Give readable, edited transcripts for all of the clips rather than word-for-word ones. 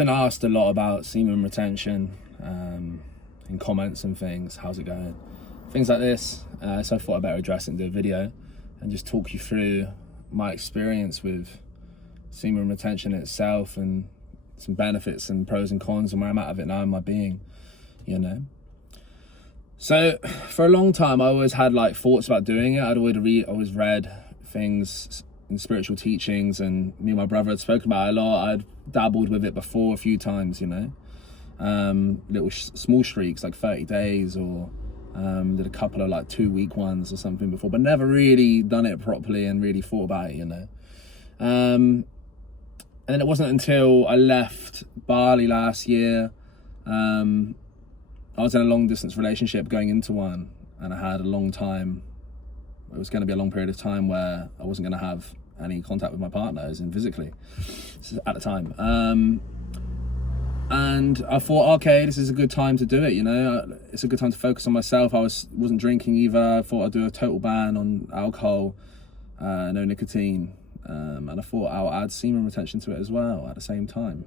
been asked a lot about semen retention in comments and things. How's it going? Things like this. So I thought I'd better address it in the video and just talk you through my experience with semen retention itself and some benefits and pros and cons and where I'm at of it now in my being, you know. So for a long time, I always had like thoughts about doing it. I'd always read things in spiritual teachings, and me and my brother had spoken about it a lot. I'd dabbled with it before a few times, you know, little small streaks like 30 days, or did a couple of like 2-week ones or something before, but never really done it properly and really thought about it, you know. And then it wasn't until I left Bali last year. I was in a long distance relationship going into one, and I had a long time. It was going to be a long period of time where I wasn't going to have any contact with my partner, as in physically, at the time. And I thought, okay, this is a good time to do it, you know. It's a good time to focus on myself. I wasn't drinking either. I thought I'd do a total ban on alcohol, no nicotine. And I thought I'll add semen retention to it as well at the same time.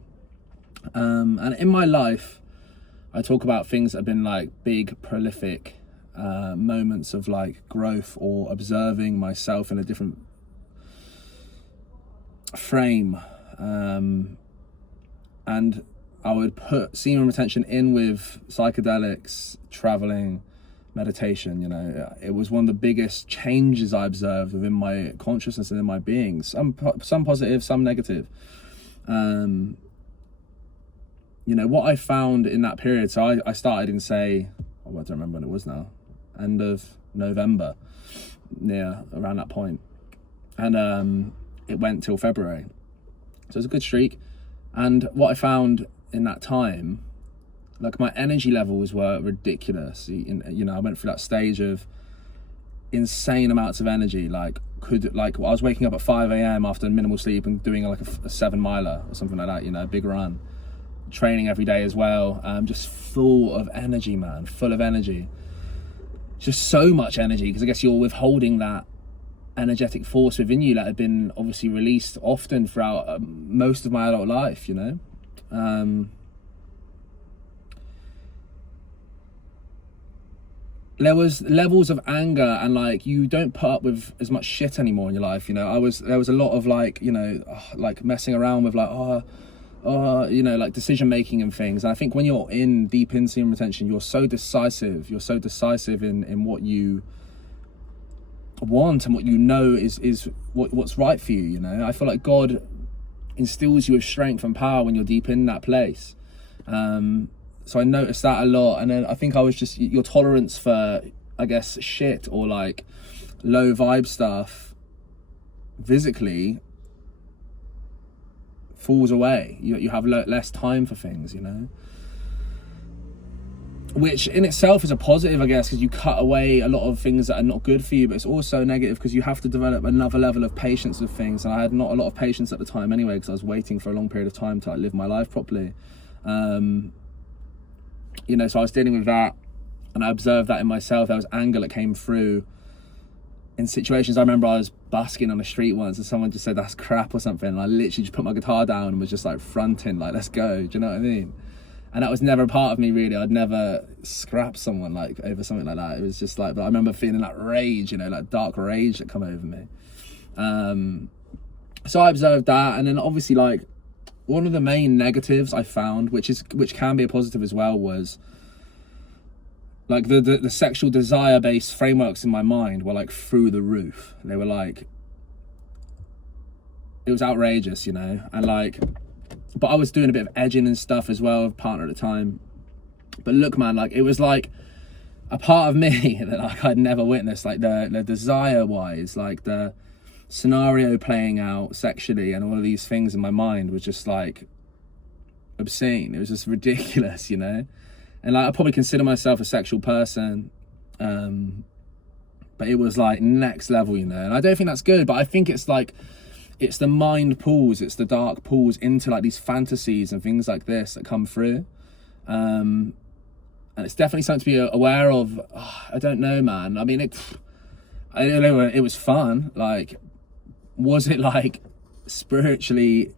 And in my life, I talk about things that have been like big, prolific moments of like growth or observing myself in a different frame. And I would put semen retention in with psychedelics, traveling, meditation, you know. It was one of the biggest changes I observed within my consciousness and in my being. Some positive, some negative. You know, what I found in that period, so I started in, say, I don't remember when it was now, end of November, around that point. And it went till February. So it was a good streak. And what I found in that time, like my energy levels were ridiculous. You know, I went through that stage of insane amounts of energy. Like I was waking up at 5 a.m. after minimal sleep and doing like a 7-miler or something like that, you know, a big run. Training every day as well, just full of energy, man, full of energy. Just so much energy, because I guess you're withholding that energetic force within you that had been obviously released often throughout most of my adult life, you know. There was levels of anger, and like you don't put up with as much shit anymore in your life, you know. There was a lot of like, you know, like messing around with like, you know, like decision making and things. And I think when you're deep in semen retention, you're so decisive. You're so decisive in what you want and what you know is what's right for you, you know. I feel like God instills you with strength and power when you're deep in that place. So I noticed that a lot. And then I think I was just, your tolerance for, I guess, shit or like low vibe stuff physically falls away. You have less time for things, you know, which in itself is a positive, I guess, because you cut away a lot of things that are not good for you. But it's also negative because you have to develop another level of patience with things, and I had not a lot of patience at the time anyway, because I was waiting for a long period of time to like live my life properly. You know, so I was dealing with that, and I observed that in myself. There was anger that came through in situations. I remember I was busking on the street once and someone just said that's crap or something, and I literally just put my guitar down and was just like fronting, like, let's go. Do you know what I mean? And that was never a part of me, really. I'd never scrapped someone like over something like that. It was just like, but I remember feeling that rage, you know, like dark rage that come over me. So I observed that, and then obviously like one of the main negatives I found, which can be a positive as well, was like the sexual desire based frameworks in my mind were like through the roof. They were like, it was outrageous, you know. And like, but I was doing a bit of edging and stuff as well with partner at the time. But look, man, like it was like a part of me that like I'd never witnessed, like the desire wise, like the scenario playing out sexually and all of these things in my mind was just like obscene. It was just ridiculous, you know. And like I probably consider myself a sexual person, but it was like next level, you know. And I don't think that's good, but I think it's like, it's the mind pulls, it's the dark pulls into like these fantasies and things like this that come through. And it's definitely something to be aware of. I don't know, man. I mean, I don't know, it was fun. Like, was it like spiritually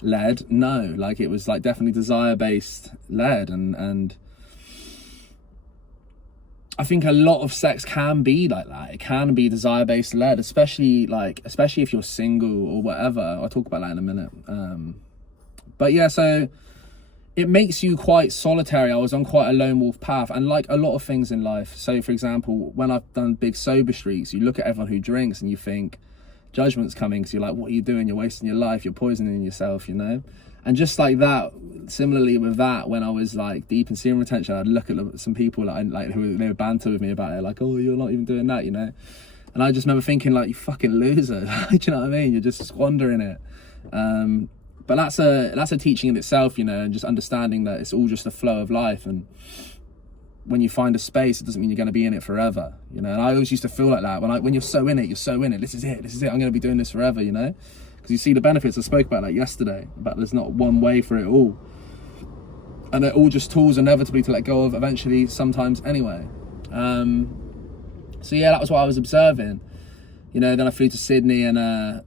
led. No, like it was like definitely desire based led, and I think a lot of sex can be like that. It can be desire based led, especially if you're single or whatever. I'll talk about that in a minute. But yeah, so it makes you quite solitary. I was on quite a lone wolf path, and like a lot of things in life. So for example, when I've done big sober streaks, you look at everyone who drinks and you think judgment's coming, because you're like, what are you doing? You're wasting your life, you're poisoning yourself, you know? And just like that, similarly with that, when I was like deep in semen retention, I'd look at some people who they would banter with me about it, like, oh, you're not even doing that, you know? And I just remember thinking, like, you fucking loser. Do you know what I mean? You're just squandering it. But that's a teaching in itself, you know, and just understanding that it's all just a flow of life. And when you find a space, it doesn't mean you're going to be in it forever, you know. And I always used to feel like that when you're so in it, you're so in it. This is it. I'm going to be doing this forever, you know, because you see the benefits. I spoke about that yesterday, about there's not one way for it all, and they're all just tools inevitably to let go of eventually, sometimes anyway. So yeah, that was what I was observing, you know. Then I flew to Sydney and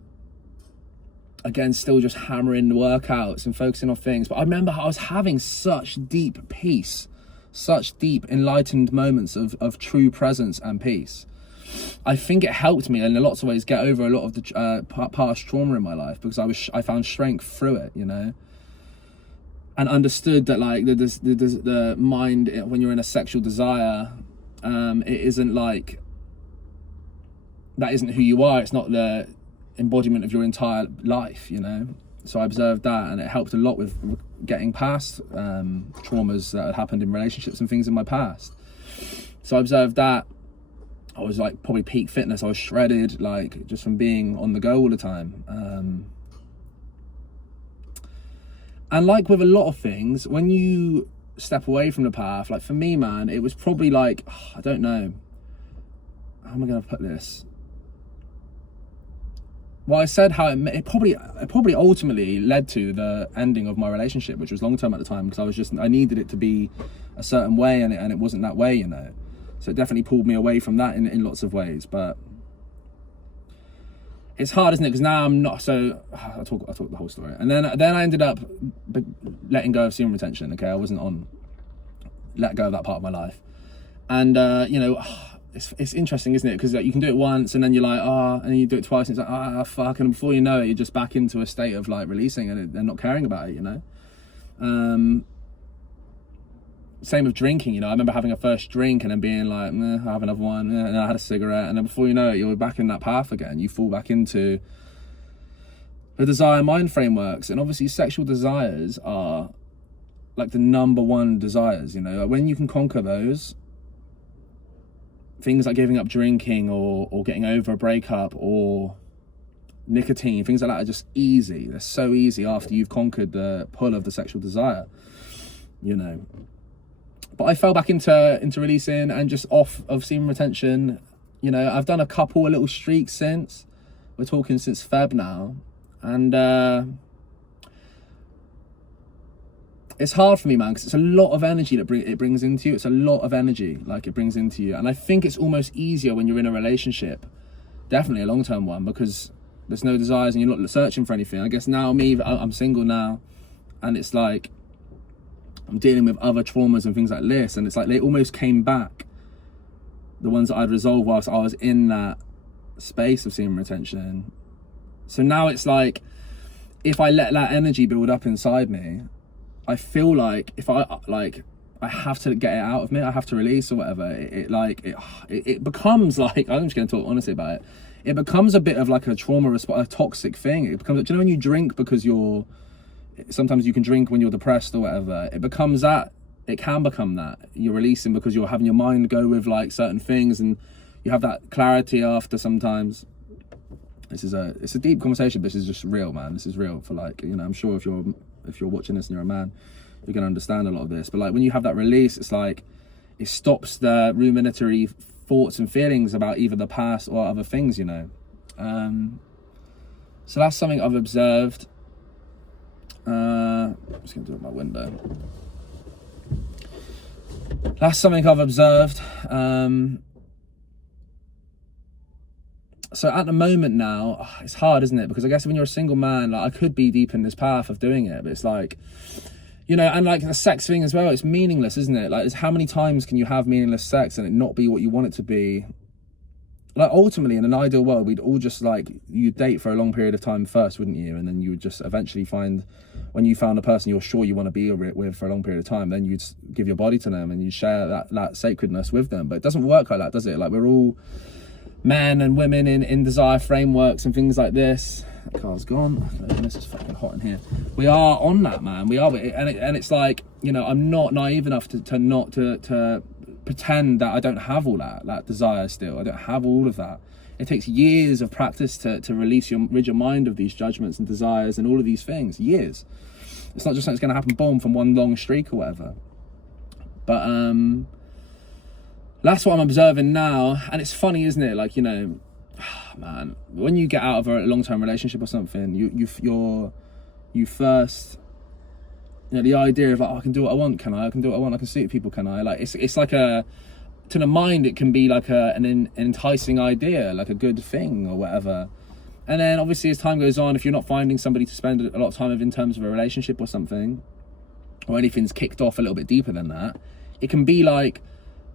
again, still just hammering the workouts and focusing on things. But I remember I was having such deep peace, such deep enlightened moments of true presence and peace. I think it helped me in lots of ways get over a lot of the past trauma in my life, because I found strength through it, you know, and understood that like the mind, when you're in a sexual desire, it isn't like, that isn't who you are. It's not the embodiment of your entire life, you know. So I observed that, and it helped a lot with getting past traumas that had happened in relationships and things in my past. So I observed that. I was like probably peak fitness. I was shredded, like just from being on the go all the time. And like with a lot of things, when you step away from the path, like for me, man, it was probably like, I don't know, how am I going to put this? Well, I said how it probably ultimately led to the ending of my relationship, which was long term at the time, because I needed it to be a certain way, and it wasn't that way, you know. So it definitely pulled me away from that in lots of ways. But it's hard, isn't it? Because now I'm not. So I'll talk the whole story, and then I ended up letting go of semen retention. Okay, I wasn't on. Let go of that part of my life, and you know. It's interesting, isn't it? Because like, you can do it once, and then you're like, and then you do it twice, and it's like, fuck, and before you know it, you're just back into a state of like releasing and not caring about it, you know. Same with drinking, you know. I remember having a first drink and then being like, I'll have another one, and then I had a cigarette, and then before you know it, you're back in that path again. You fall back into the desire mind frameworks, and obviously sexual desires are like the number one desires, you know. Like when you can conquer those, things like giving up drinking or getting over a breakup or nicotine, things like that are just easy. They're so easy after you've conquered the pull of the sexual desire, you know. But I fell back into releasing and just off of semen retention. You know, I've done a little streaks since. We're talking since Feb now. And it's hard for me, man, because it's a lot of energy that it brings into you. It's a lot of energy, like, it brings into you. And I think it's almost easier when you're in a relationship, definitely a long-term one, because there's no desires and you're not searching for anything. I guess now I'm single now, and it's like I'm dealing with other traumas and things like this, and it's like they almost came back, the ones that I'd resolved whilst I was in that space of semen retention. So now it's like, if I let that energy build up inside me, I feel like if I have to get it out of me, I have to release or whatever. It becomes like, I'm just going to talk honestly about it. It becomes a bit of like a trauma response, a toxic thing. It becomes, do you know when you drink because sometimes you can drink when you're depressed or whatever. It becomes that. It can become that. You're releasing because you're having your mind go with like certain things, and you have that clarity after sometimes. It's a deep conversation, but this is just real, man. This is real for, like, you know, I'm sure if you're watching this and you're a man, you're going to understand a lot of this. But like when you have that release, it's like it stops the ruminatory thoughts and feelings about either the past or other things, you know. So that's something I've observed. I'm just going to do it with my window. That's something I've observed. So at the moment now, it's hard, isn't it? Because I guess when you're a single man, like I could be deep in this path of doing it, but it's like, you know, and like the sex thing as well, it's meaningless, isn't it? Like, it's how many times can you have meaningless sex and it not be what you want it to be? Like, ultimately, in an ideal world, we'd all just, like, you'd date for a long period of time first, wouldn't you? And then you would just eventually find, when you found a person you're sure you want to be with for a long period of time, then you'd give your body to them and you share that sacredness with them. But it doesn't work like that, does it? Like, we're all men and women in desire frameworks and things like this. That car's gone. This is fucking hot in here. We are on that, man. We are, and it's like, you know, I'm not naive enough to not pretend that I don't have all that desire still. I don't have all of that. It takes years of practice to rid your mind of these judgments and desires and all of these things. Years. It's not just something that's going to happen, boom, from one long streak or whatever. But that's what I'm observing now. And it's funny, isn't it? Like, you know, man, when you get out of a long-term relationship or something, you first, you know, the idea of like, oh, I can do what I want, can I? I can do what I want, I can suit people, can I? Like, it's like to the mind, it can be like an enticing idea, like a good thing or whatever. And then obviously as time goes on, if you're not finding somebody to spend a lot of time with in terms of a relationship or something, or anything's kicked off a little bit deeper than that, it can be like,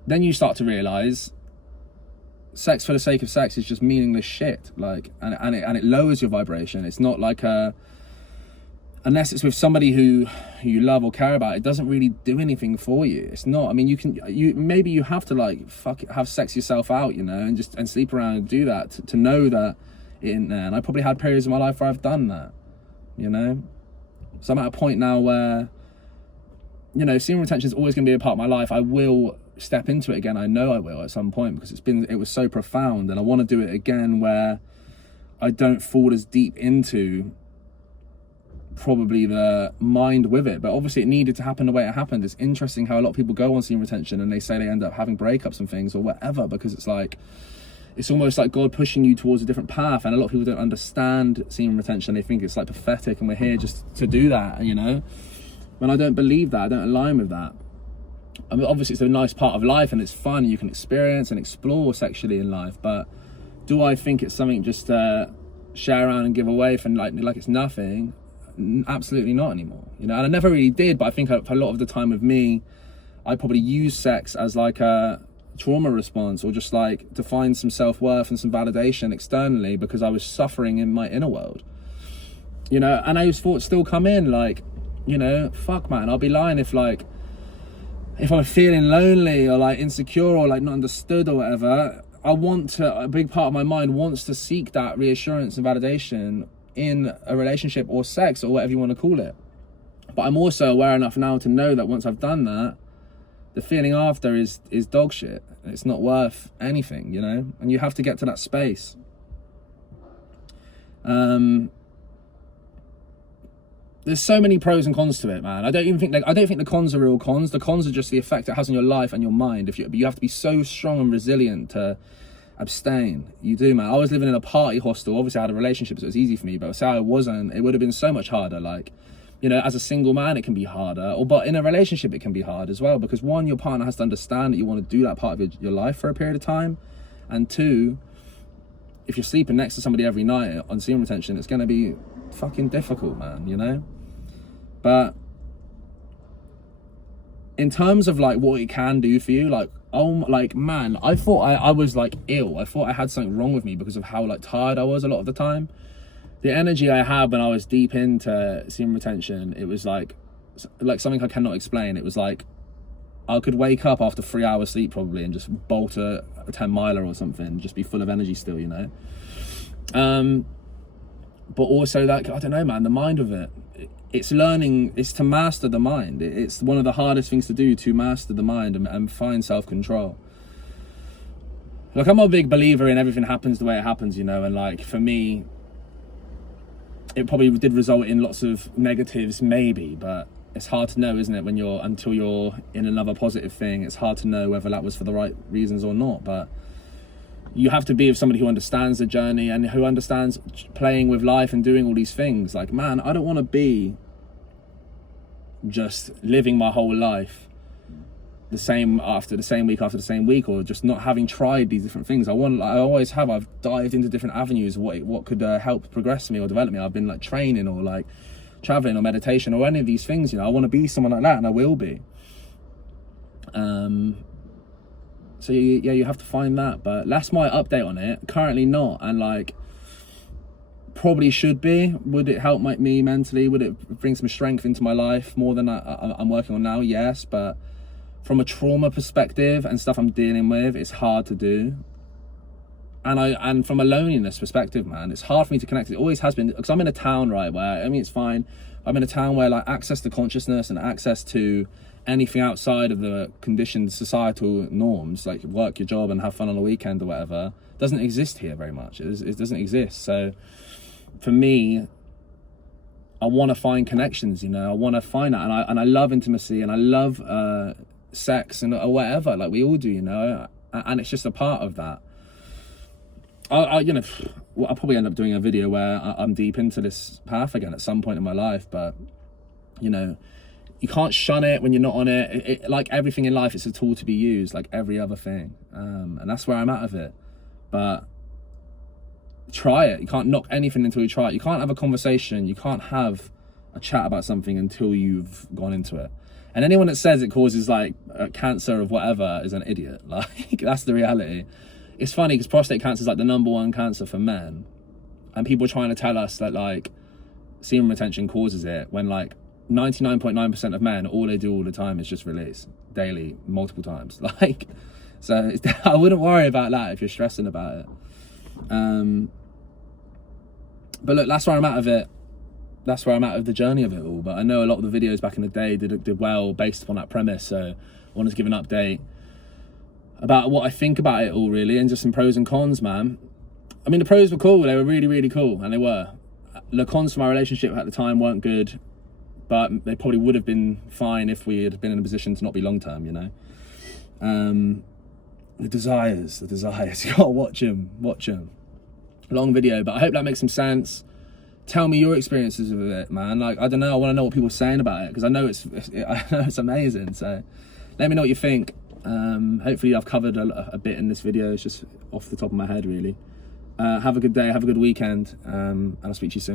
then you start to realize sex for the sake of sex is just meaningless shit. Like, and it lowers your vibration. It's not like unless it's with somebody who you love or care about, it doesn't really do anything for you. It's not, I mean, maybe you have to like have sex yourself out, you know, and sleep around and do that to know that it isn't there. And I probably had periods in my life where I've done that, you know. So I'm at a point now where, you know, semen retention is always going to be a part of my life. I will step into it again. I know I will at some point, because it was so profound, and I want to do it again where I don't fall as deep into probably the mind with it. But obviously it needed to happen the way it happened. It's interesting how a lot of people go on semen retention and they say they end up having breakups and things or whatever, because it's like, it's almost like God pushing you towards a different path. And a lot of people don't understand semen retention. They think it's like pathetic and we're here just to do that, you know. When I don't believe that, I don't align with that. I mean, obviously it's a nice part of life and it's fun, you can experience and explore sexually in life, but do I think it's something just to share around and give away for like it's nothing? Absolutely not anymore, you know. And I never really did, but I think a lot of the time with me, I probably use sex as like a trauma response, or just like to find some self-worth and some validation externally, because I was suffering in my inner world, you know. And I thought still come in, like, you know, fuck man, I'll be lying if I'm feeling lonely or like insecure or like not understood or whatever. A big part of my mind wants to seek that reassurance and validation in a relationship or sex or whatever you want to call it. But I'm also aware enough now to know that once I've done that, the feeling after is dog shit. It's not worth anything, you know. And you have to get to that space. There's so many pros and cons to it, man. I don't think the cons are real cons. The cons are just the effect it has on your life and your mind. But you have to be so strong and resilient to abstain. You do, man. I was living in a party hostel. Obviously I had a relationship, so it was easy for me, but say I wasn't, it would have been so much harder. Like, you know, as a single man it can be harder, but in a relationship it can be hard as well, because one, your partner has to understand that you want to do that part of your life for a period of time, and two, if you're sleeping next to somebody every night on semen retention, it's going to be fucking difficult, man, you know. But in terms of like what it can do for you, like, oh, like, man, I thought I was like ill. I thought I had something wrong with me because of how like tired I was a lot of the time. The energy I had when I was deep into semen retention, it was like something I cannot explain. It was like I could wake up after 3 hours sleep probably and just bolt a 10-miler or something, just be full of energy still, you know. But also, like, I don't know, man, the mind of it. It's to master the mind. It's one of the hardest things to do, to master the mind and find self-control. Like, I'm a big believer in everything happens the way it happens, you know, and like, for me, it probably did result in lots of negatives, maybe, but it's hard to know, isn't it, until you're in another positive thing. It's hard to know whether that was for the right reasons or not, but you have to be with somebody who understands the journey and who understands playing with life and doing all these things. Like, man, I don't want to be just living my whole life the same after the same week, or just not having tried these different things. I've dived into different avenues of what could help progress me or develop me. I've been like training or like traveling or meditation or any of these things, you know. I want to be someone like that, and I will be. So yeah, you have to find that, but that's my update on it. Currently not, and like probably should be. Would it help me mentally? Would it bring some strength into my life more than I'm working on now? Yes, but from a trauma perspective and stuff I'm dealing with, it's hard to do. And from a loneliness perspective, man, it's hard for me to connect. It always has been, because I'm in a town, right, where, I mean, it's fine. I'm in a town where like access to consciousness and access to anything outside of the conditioned societal norms, like work your job and have fun on the weekend or whatever, doesn't exist here very much. It doesn't exist. So for me, I want to find connections, you know. I want to find that, and I love intimacy, and I love sex and or whatever, like we all do, you know, and it's just a part of that. You know, I'll probably end up doing a video where I'm deep into this path again at some point in my life, but you know, you can't shun it when you're not on it. Like everything in life, it's a tool to be used, like every other thing, and that's where I'm at of it. But try it. You can't knock anything until you try it. You can't have a conversation, you can't have a chat about something until you've gone into it. And anyone that says it causes like cancer of whatever is an idiot. Like, that's the reality. It's funny because prostate cancer is like the #1 cancer for men, and people are trying to tell us that like semen retention causes it, when like 99.9% of men, all they do all the time is just release daily, multiple times. Like, so I wouldn't worry about that if you're stressing about it. But look, that's where I'm at of it. That's where I'm at of the journey of it all. But I know a lot of the videos back in the day did well based upon that premise. So I wanted to give an update about what I think about it all, really, and just some pros and cons, man. I mean, the pros were cool. They were really, really cool, and they were. The cons for my relationship at the time weren't good, but they probably would have been fine if we had been in a position to not be long-term, you know. The desires. You gotta watch them. Long video, but I hope that makes some sense. Tell me your experiences with it, man. Like, I don't know, I want to know what people are saying about it, because I know it's amazing. So let me know what you think. Hopefully I've covered a bit in this video. It's just off the top of my head, really. Have a good day, have a good weekend, and I'll speak to you soon.